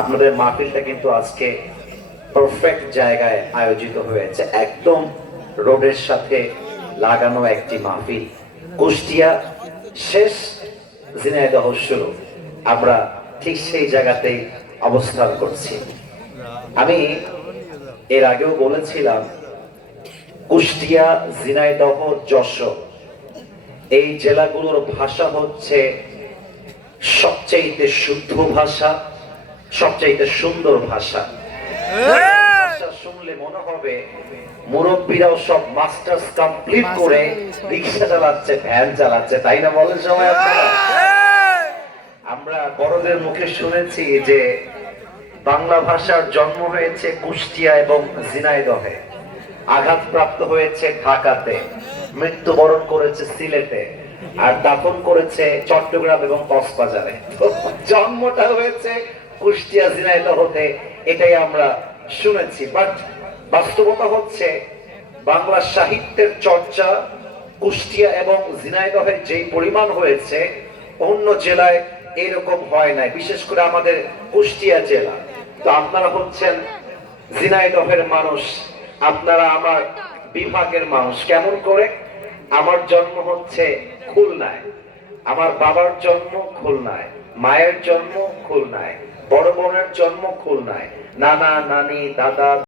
আপনাদের মাহফিলটা কিন্তু আজকে পারফেক্ট জায়গায় আয়োজিত হয়েছে, একদম রোডের সাথে লাগানো একটি মাহফিল। কুষ্টিয়া শেষ, ঝিনাইদহ শুরু, আমরা ঠিক সেই জায়গাতেই অবস্থান করছি। আমি এর আগেও বলেছিলাম, কুষ্টিয়া, ঝিনাইদহ, যশোর এই জেলাগুলোর ভাষা হচ্ছে সবচেয়ে শুদ্ধ ভাষা, সবচেয়ে সুন্দর ভাষা। ভাষা শুনলে মনে হবে মুরব্বীরাও সব মাস্টার্স কমপ্লিট করে রিক্সা চালাচ্ছে, ভ্যান চালাচ্ছে, তাই না বলেন সবাই আপনারা? আমরা বড়দের মুখে শুনেছি যে বাংলা ভাষার জন্ম হয়েছে কুষ্টিয়া এবং ঝিনাইদহে, আঘাতপ্রাপ্ত হয়েছে ঢাকাতে, মৃত্যুবরণ করেছে সিলেটে, আর দাফন করেছে চট্টগ্রাম এবং কক্সবাজারে। জন্মটা হয়েছে কুষ্টিয়া, ঝিনাইদহতে, এটাই আমরা শুনেছি। বাট বাস্তবতা হচ্ছে বাংলা সাহিত্যের চর্চা কুষ্টিয়া এবং ঝিনাইদহে যেই পরিমাণ হয়েছে, অন্য জেলায় এরকম হয় নাই, বিশেষ করে আমাদের কুষ্টিয়া জেলা। তো আপনারা হচ্ছেন ঝিনাইদহের মানুষ, আপনারা আমার বিভাগের মানুষ। কেমন করে? আমার জন্ম হচ্ছে খুলনায়, আমার বাবার জন্ম খুলনায়, মায়ের জন্ম খুলনায়, বড় বোনের জন্ম খুলনায়, নানা নানি দাদা